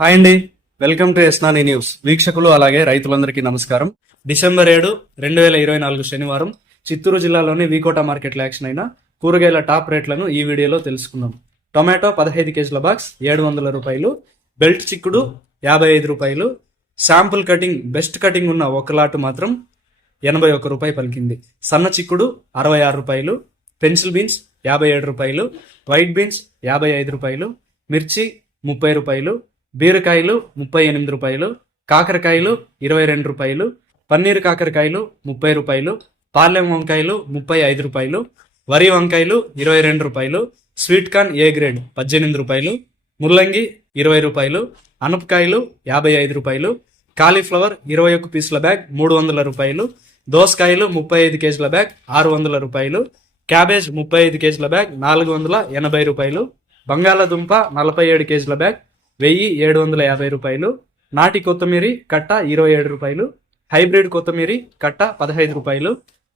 Hi అండి, welcome to ఎస్నాని news. వీక్షకులు అలాగే రైతులందరికీ నమస్కారం. డిసెంబర్ 7, 2024 శనివారం చిత్తూరు జిల్లాలోని వీకోట మార్కెట్లో యాక్షన్ అయిన కూరగాయల టాప్ రేట్లను ఈ వీడియోలో తెలుసుకుందాం. టొమాటో 15 కేజీల బాక్స్ 700 రూపాయలు, బెల్ట్ చిక్కుడు 55 రూపాయలు, శాంపుల్ కటింగ్ బెస్ట్ కటింగ్ ఉన్న ఒక లాటు మాత్రం 81 రూపాయి పలికింది. సన్న చిక్కుడు 66 రూపాయలు, పెన్సిల్ బీన్స్ 57 రూపాయలు, వైట్ బీన్స్ 55 రూపాయలు, మిర్చి 30 రూపాయలు, బీరకాయలు 38 రూపాయలు, కాకరకాయలు 22 రూపాయలు, పన్నీరు కాకరకాయలు 30 రూపాయలు, పాలెం వంకాయలు 35 రూపాయలు, వరి వంకాయలు 22 రూపాయలు, స్వీట్ కార్న్ ఏ గ్రేడ్ 18 రూపాయలు, ముల్లంగి 20 రూపాయలు, అనపకాయలు 55 రూపాయలు, కాలీఫ్లవర్ 21 పీసుల బ్యాగ్ 300 రూపాయలు, దోసకాయలు 35 కేజీల బ్యాగ్ 600 రూపాయలు, క్యాబేజ్ 35 కేజీల బ్యాగ్ 480 రూపాయలు, బంగాళాదుంప 47 కేజీల బ్యాగ్ 1750 రూపాయలు, నాటి కొత్తిమీరి కట్ట 27 రూపాయలు, హైబ్రిడ్ కొత్తిమీరి కట్ట 15 రూపాయలు,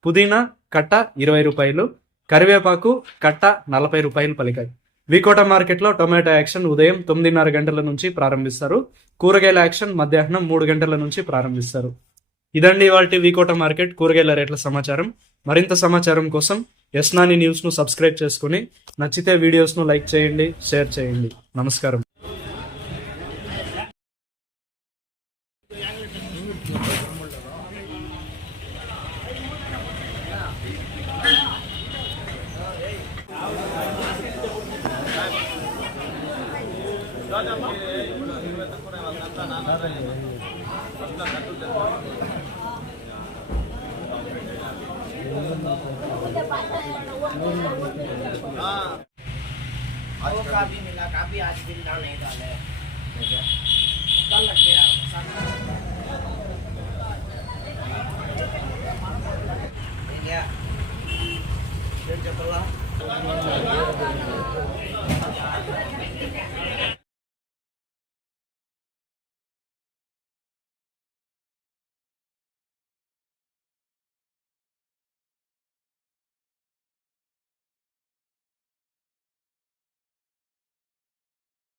పుదీనా కట్ట 20 రూపాయలు, కరివేపాకు కట్ట 40 రూపాయలు పలికాయి. వీకోట మార్కెట్లో టొమాటో యాక్షన్ ఉదయం 9:30 గంటల నుంచి ప్రారంభిస్తారు. కూరగాయల యాక్షన్ మధ్యాహ్నం 3 గంటల నుంచి ప్రారంభిస్తారు. ఇదండి ఇవాల్టి వీకోట మార్కెట్ కూరగాయల రేట్ల సమాచారం. మరింత సమాచారం కోసం ఎస్నాని న్యూస్ను సబ్స్క్రైబ్ చేసుకుని నచ్చితే వీడియోస్ను లైక్ చేయండి, షేర్ చేయండి. నమస్కారం. वो काफी मिला, काफी आज दिन डाल नहीं डाले कल लग गया फिर चपला